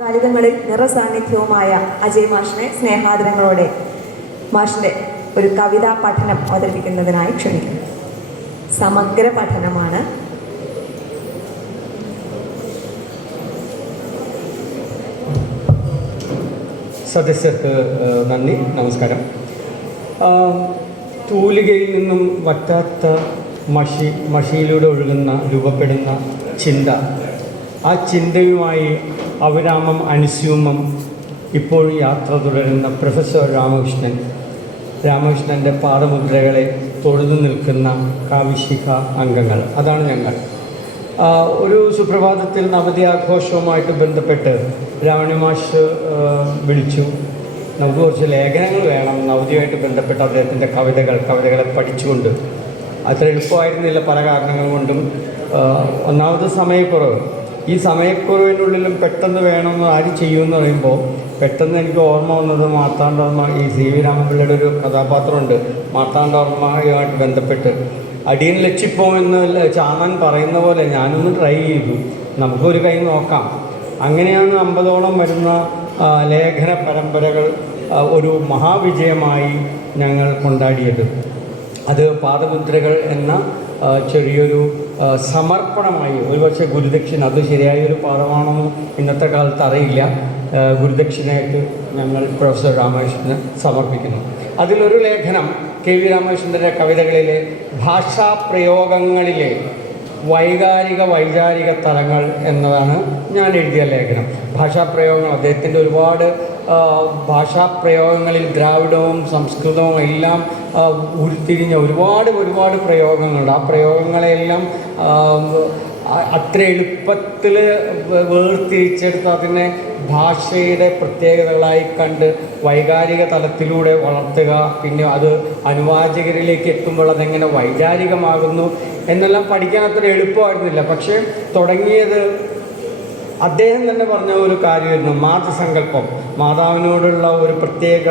കാലികങ്ങളിൽ നിറസാന്നിധ്യവുമായ അജയ് മാഷിനെ സ്നേഹാദരങ്ങളോടെ മാഷിന്റെ ഒരു കവിതാ പഠനം അവതരിപ്പിക്കുന്നതിനായി ക്ഷണിക്കുന്നു. സമഗ്ര പഠനമാണ്. സദസ്യർക്ക് നന്ദി നമസ്കാരം. തൂലികയിൽ നിന്നും വറ്റാത്ത മഷി മഷിയിലൂടെ ഒഴുകുന്ന രൂപപ്പെടുന്ന ചിന്ത ആ ചിന്തയുമായി അവരാമം അനുസ്യൂമം ഇപ്പോൾ യാത്ര തുടരുന്ന പ്രൊഫസർ രാമകൃഷ്ണൻ. രാമകൃഷ്ണന്റെ പാദമുദ്രകളെ തൊഴുതു നിൽക്കുന്ന കാവിശിക അംഗങ്ങൾ. അതാണ് ഞങ്ങൾ. ഒരു സുപ്രഭാതത്തിൽ നവതി ആഘോഷവുമായിട്ട് ബന്ധപ്പെട്ട് രാവണിമാഷ് വിളിച്ചു. നമുക്ക് കുറച്ച് ലേഖനങ്ങൾ വേണം. നവതിയുമായിട്ട് ബന്ധപ്പെട്ട അദ്ദേഹത്തിന്റെ കവിതകൾ കവിതകളെ പഠിച്ചുകൊണ്ട്. അത്ര എളുപ്പമായിരുന്നില്ല പല കാരണങ്ങൾ കൊണ്ടും. ഒന്നാമത് സമയക്കുറവ്. ഈ സമയക്കുറവിനുള്ളിലും പെട്ടെന്ന് വേണമെന്ന് ആര് ചെയ്യുമെന്ന് പറയുമ്പോൾ പെട്ടെന്ന് എനിക്ക് ഓർമ്മ വന്നത് മാർത്താണ്ഡവർമ്മ ഈ സി വി രാമപിള്ളയുടെ ഒരു കഥാപാത്രമുണ്ട്. മാർത്താണ്ഡവർമ്മയുമായിട്ട് ബന്ധപ്പെട്ട്. അടിയൻ ലക്ഷിപ്പോമെന്ന് ചാമൻ പറയുന്ന പോലെ ഞാനൊന്ന് ട്രൈ ചെയ്തു. നമുക്കൊരു കൈ നോക്കാം. അങ്ങനെയാണ് അമ്പതോളം വരുന്ന ലേഖന പരമ്പരകൾ ഒരു മഹാവിജയമായി ഞങ്ങൾ കൊണ്ടാടിയത്. അത് പാദമുദ്രകൾ എന്ന ചെറിയൊരു സമർപ്പണമായി. ഒരുപക്ഷെ ഗുരുദക്ഷിണ അത് ശരിയായ ഒരു പാഠമാണോ ഇന്നത്തെ കാലത്ത് അറിയില്ല. ഗുരുദക്ഷിണയായിട്ട് ഞങ്ങൾ പ്രൊഫസർ രാമകൃഷ്ണന് സമർപ്പിക്കുന്നു. അതിലൊരു ലേഖനം കെ വി രാമകൃഷ്ണന്റെ കവിതകളിലെ ഭാഷാപ്രയോഗങ്ങളിലെ വൈകാരിക വൈചാരിക തലങ്ങൾ എന്നതാണ് ഞാൻ എഴുതിയ ലേഖനം. ഭാഷാപ്രയോഗങ്ങൾ അദ്ദേഹത്തിന്റെ ഒരുപാട് ഭാഷാപ്രയോഗങ്ങളിൽ ദ്രാവിഡവും സംസ്കൃതവും എല്ലാം ഉരുത്തിരിഞ്ഞ ഒരുപാട് ഒരുപാട് പ്രയോഗങ്ങളുണ്ട്. ആ അ- അത്ര എളുപ്പത്തിൽ വേർതിരിച്ചെടുത്ത് അതിനെ ഭാഷയുടെ പ്രത്യേകതകളായി കണ്ട് വൈകാരിക തലത്തിലൂടെ വളർത്തുക പിന്നെ അത് അനുവാചകരിലേക്ക് എത്തുമ്പോൾ അതെങ്ങനെ വൈചാരികമാകുന്നു എന്നെല്ലാം പഠിക്കാൻ അത്ര എളുപ്പമായിരുന്നില്ല. പക്ഷേ തുടങ്ങിയത് അദ്ദേഹം തന്നെ പറഞ്ഞ ഒരു കാര്യമായിരുന്നു മാതൃസങ്കല്പം. മാതാവിനോടുള്ള ഒരു പ്രത്യേക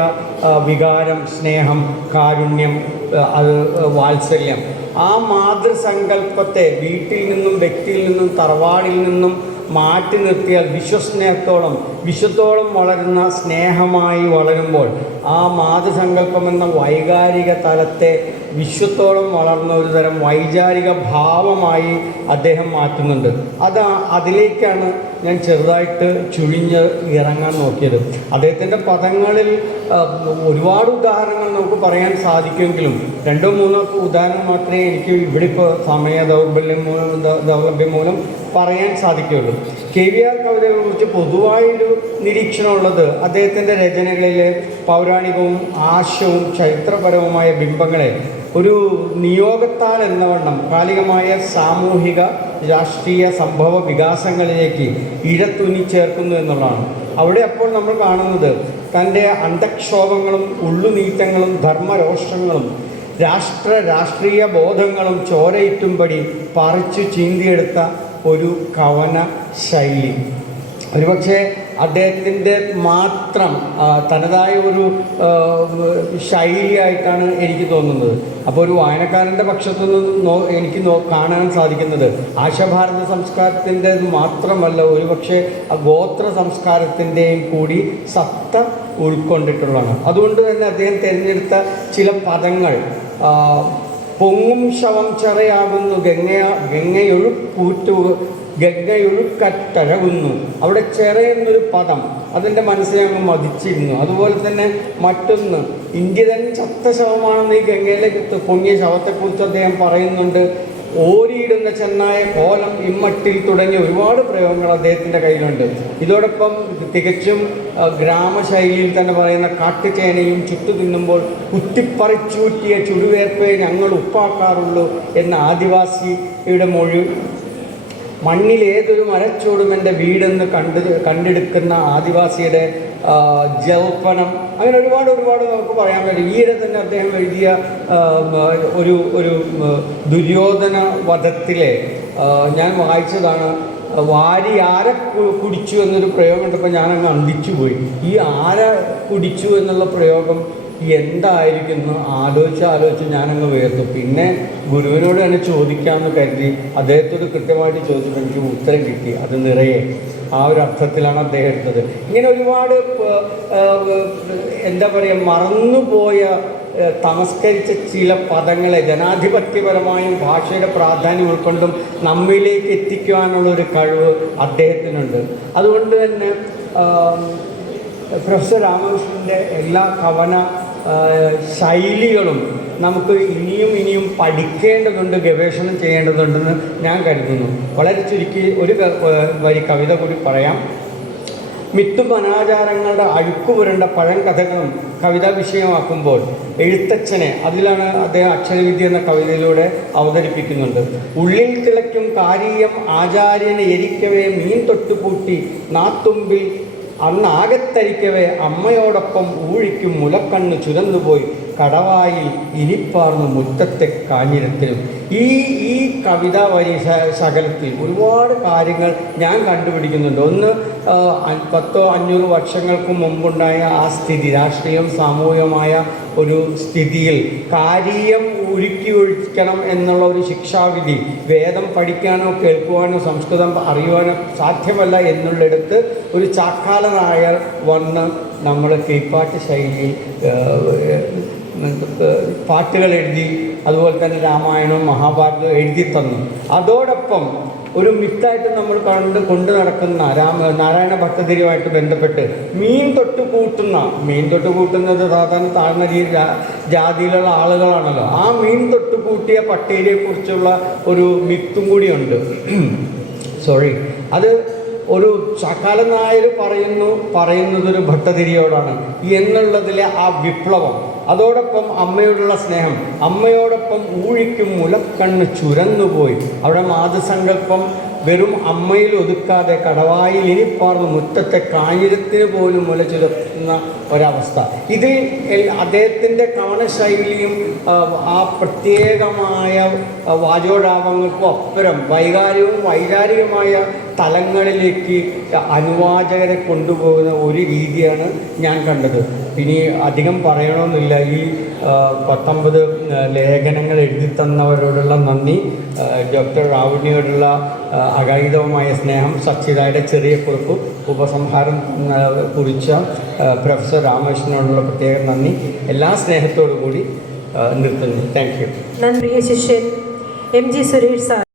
വികാരം സ്നേഹം കാരുണ്യം അത് വാത്സല്യം. ആ മാതൃസങ്കല്പത്തെ വീട്ടിൽ നിന്നും വ്യക്തിയിൽ നിന്നും തറവാടിൽ നിന്നും മാറ്റി നിർത്തിയാൽ വിശ്വസ്നേഹത്തോളം വിശ്വത്തോളം വളരുന്ന സ്നേഹമായി വളരുമ്പോൾ ആ മാതൃസങ്കല്പം എന്ന വൈകാരിക തലത്തെ വിശ്വത്തോളം വളർന്ന ഒരു തരം വൈചാരിക ഭാവമായി അദ്ദേഹം മാറ്റുന്നുണ്ട്. അത് അതിലേക്കാണ് ഞാൻ ചെറുതായിട്ട് ചുഴിഞ്ഞ് ഇറങ്ങാൻ നോക്കിയത്. അദ്ദേഹത്തിന്റെ പദങ്ങളിൽ ഒരുപാട് ഉദാഹരണങ്ങൾ നമുക്ക് പറയാൻ സാധിക്കുമെങ്കിലും രണ്ടോ മൂന്നോ ഉദാഹരണം മാത്രമേ എനിക്ക് ഇവിടെ ഇപ്പോൾ സമയ ദൗർബല്യം മൂലം ദൗർലഭ്യം മൂലം പറയാൻ സാധിക്കുകയുള്ളൂ. കെ വി ആർ കവിതയെ കുറിച്ച് പൊതുവായൊരു നിരീക്ഷണമുള്ളത് അദ്ദേഹത്തിന്റെ രചനകളിലെ പൗരാണികവും ആശയവും ചരിത്രപരവുമായ ബിംബങ്ങളെ ഒരു നിയോഗത്താൽ എന്നവണ്ണം കാലികമായ സാമൂഹിക രാഷ്ട്രീയ സംഭവ വികാസങ്ങളിലേക്ക് ഇഴത്തുനി ചേർക്കുന്നു എന്നുള്ളതാണ്. അവിടെ അപ്പോൾ നമ്മൾ കാണുന്നത് തന്റെ അന്തക്ഷോഭങ്ങളും ഉള്ളുനീറ്റങ്ങളും ധർമ്മരോഷങ്ങളും രാഷ്ട്ര രാഷ്ട്രീയ ബോധങ്ങളും ചോരയിട്ടുംപടി പറിച്ചു ചീന്തിയെടുത്ത ഒരു കവന ശൈലി ഒരുപക്ഷെ അദ്ദേഹത്തിന്റെ മാത്രം തനതായ ഒരു ശൈലിയായിട്ടാണ് എനിക്ക് തോന്നുന്നത്. അപ്പോൾ ഒരു വായനക്കാരന്റെ പക്ഷത്തു നിന്ന് എനിക്ക് കാണാൻ സാധിക്കുന്നത് ആശാഭാരത സംസ്കാരത്തിന്റെ മാത്രമല്ല ഒരുപക്ഷെ ഗോത്ര സംസ്കാരത്തിന്റെയും കൂടി സത്ത ഉൾക്കൊണ്ടിട്ടുള്ളതാണ്. അതുകൊണ്ട് തന്നെ അദ്ദേഹം തിരഞ്ഞെടുത്ത ചില പദങ്ങൾ പൊങ്ങും ശവം ചെറയാകുന്നു. ഗംഗ ഗംഗയൊഴുക്കൂറ്റു ഗംഗയൊഴുക്കറ്റഴകുന്നു അവിടെ ചെറ എന്നൊരു പദം അതിന്റെ മനസ്സിനെ അങ്ങ് മതിച്ചിരുന്നു. അതുപോലെ തന്നെ മറ്റൊന്ന് ഇന്ത്യ തന്നെ ചത്ത ശവമാണെന്ന് ഈ ഗംഗയിലേക്ക് പൊങ്ങിയ ശവത്തെക്കുറിച്ച് അദ്ദേഹം പറയുന്നുണ്ട്. ഓരിയിടുന്ന ചെന്നായ കോലം ഇമ്മട്ടിൽ തുടങ്ങിയ ഒരുപാട് പ്രയോഗങ്ങൾ അദ്ദേഹത്തിന്റെ കയ്യിലുണ്ട്. ഇതോടൊപ്പം തികച്ചും ഗ്രാമശൈലിയിൽ തന്നെ പറയുന്ന കാട്ടുചേനയും ചുട്ടു തിന്നുമ്പോൾ കുത്തിപ്പറിച്ചൂറ്റിയ ചുടുവേർപ്പേ ഞങ്ങൾ ഉപ്പാക്കാറുള്ളൂ എന്ന ആദിവാസിയുടെ മൊഴി മണ്ണിൽ ഏതൊരു മരച്ചോടും എന്റെ വീടെന്ന് കണ്ട് കണ്ടെടുക്കുന്ന ആദിവാസിയുടെ ജൽപ്പനം അങ്ങനെ ഒരുപാട് ഒരുപാട് നമുക്ക് പറയാൻ പറ്റും. ഈയിടെ തന്നെ അദ്ദേഹം എഴുതിയ ഒരു ഒരു ദുര്യോധന വധത്തിലെ ഞാൻ വായിച്ചതാണ് വാരി ആര കുടിച്ചു എന്നൊരു പ്രയോഗം കണ്ടപ്പോൾ ഞാനങ്ങ് അന്തിച്ചു പോയി. ഈ ആര കുടിച്ചു എന്നുള്ള പ്രയോഗം എന്തായിരിക്കും എന്ന് ആലോചിച്ച് ആലോചിച്ച് ഞാനങ്ങ് വേർത്തു. പിന്നെ ഗുരുവിനോട് തന്നെ ചോദിക്കാമെന്ന് കരുതി അദ്ദേഹത്തോട് കൃത്യമായിട്ട് ചോദിച്ചപ്പോൾ എനിക്ക് ഉത്തരം കിട്ടി. അത് നിറയെ. ആ ഒരു അർത്ഥത്തിലാണ് അദ്ദേഹം എടുത്തത്. ഇങ്ങനെ ഒരുപാട് എന്താ പറയുക മറന്നുപോയ തമസ്കരിച്ച ചില പദങ്ങളെ ജനാധിപത്യപരമായും ഭാഷയുടെ പ്രാധാന്യം ഉൾക്കൊണ്ടും നമ്മിലേക്ക് എത്തിക്കുവാനുള്ള ഒരു കഴിവ് അദ്ദേഹത്തിനുണ്ട്. അതുകൊണ്ട് തന്നെ പ്രൊഫസർ രാമകൃഷ്ണന്റെ എല്ലാ കവന ശൈലികളും നമുക്ക് ഇനിയും ഇനിയും പഠിക്കേണ്ടതുണ്ട് ഗവേഷണം ചെയ്യേണ്ടതുണ്ടെന്ന് ഞാൻ കരുതുന്നു. വളരെ ചുരുക്കി ഒരു വരി കവിത കൂടി പറയാം. മിത്തും അനാചാരങ്ങളുടെ അഴുക്കു പഴം കഥകളും കവിതാ വിഷയമാക്കുമ്പോൾ എഴുത്തച്ഛനെ അതിലാണ് അദ്ദേഹം അക്ഷരവിദ്യ എന്ന കവിതയിലൂടെ അവതരിപ്പിക്കുന്നുണ്ട്. ഉള്ളിൽ തിളയ്ക്കും കാരീയം ആചാര്യനെ എരിക്കവേ മീൻ തൊട്ടുപൂട്ടി നാത്തുമ്പിൽ അന്ന് ആകത്തരിക്കവേ അമ്മയോടൊപ്പം ഊഴിക്കും മുലക്കണ്ണ് ചുരന്നുപോയി കടവായിൽ ഇനിപ്പാർന്നു മുറ്റത്തെ കാഞ്ഞിരത്തിലും ഈ ഈ കവിതാ വരി ശകലത്തിൽ ഒരുപാട് കാര്യങ്ങൾ ഞാൻ കണ്ടുപിടിക്കുന്നുണ്ട്. ഒന്ന് പത്തോ അഞ്ഞൂറ് വർഷങ്ങൾക്ക് മുമ്പുണ്ടായ ആ സ്ഥിതി രാഷ്ട്രീയം സാമൂഹികമായ ഒരു സ്ഥിതിയിൽ കാരീയം ഉരുക്കി ഒഴിക്കണം എന്നുള്ള ഒരു ശിക്ഷാവിധി വേദം പഠിക്കാനോ കേൾക്കുവാനോ സംസ്കൃതം അറിയുവാനോ സാധ്യമല്ല എന്നുള്ളിടത്ത് ഒരു ചാക്കാല നായർ വന്ന് നമ്മൾ കീഴ്പ്പാട്ട് ശൈലി പാട്ടുകൾ എഴുതി അതുപോലെ തന്നെ രാമായണവും മഹാഭാരതം എഴുതി തന്നു. അതോടൊപ്പം ഒരു മിത്തായിട്ട് നമ്മൾ കണ്ട് കൊണ്ടു നടക്കുന്ന രാമ നാരായണ ഭക്തതിരിയുമായിട്ട് ബന്ധപ്പെട്ട് മീൻ തൊട്ട് കൂട്ടുന്ന മീൻ തൊട്ട് കൂട്ടുന്നത് സാധാരണ താഴ്ന്ന രീതി ജാതിയിലുള്ള ആളുകളാണല്ലോ. ആ മീൻ തൊട്ട് കൂട്ടിയ പട്ടേരിയെക്കുറിച്ചുള്ള ഒരു മിത്തും കൂടിയുണ്ട്. സോറി അത് ഒരു ചക്കാലൻ നായർ പറയുന്നു പറയുന്നത് ഒരു ഭട്ടതിരിയോടാണ് എന്നുള്ളതിലെ ആ വിപ്ലവം. അതോടൊപ്പം അമ്മയോടുള്ള സ്നേഹം. അമ്മയോടൊപ്പം ഊഴിക്കും മുലക്കണ്ണ് ചുരന്നുപോയി. അവിടെ മാതൃസങ്കല്പം വെറും അമ്മയിൽ ഒതുക്കാതെ കടവായിൽ ഇനിപ്പാർന്ന് മുറ്റത്തെ കാഞ്ഞിരത്തിന് പോലും മുല ചുരത്തുന്ന ഒരവസ്ഥ. ഇത് അദ്ദേഹത്തിന്റെ കവനശൈലിയും ആ, പ്രത്യേകമായ വാചോടാപങ്ങൾക്കും അപ്പുറം വൈകാരികവും വൈകാരികമായ തലങ്ങളിലേക്ക് അനുവാചകരെ കൊണ്ടുപോകുന്ന ഒരു രീതിയാണ് ഞാൻ കണ്ടത്. ഇനി അധികം പറയണമെന്നില്ല ഈ പത്തൊമ്പത് ലേഖനങ്ങൾ എഴുതി തന്നവരോടുള്ള നന്ദി. ഡോക്ടർ റാവുണിയോടുള്ള അഗായുധവുമായ സ്നേഹം സച്ചിതായുടെ ചെറിയ കുറിപ്പ് ഉപസംഹാരം കുറിച്ച പ്രൊഫസർ രാമകൃഷ്ണനോടുള്ള പ്രത്യേക നന്ദി. എല്ലാ സ്നേഹത്തോടു കൂടി നിർത്തുന്നു. Thank you. പ്രിയ ശിഷ്യൻ എം ജി സുരേഷ് സാർ.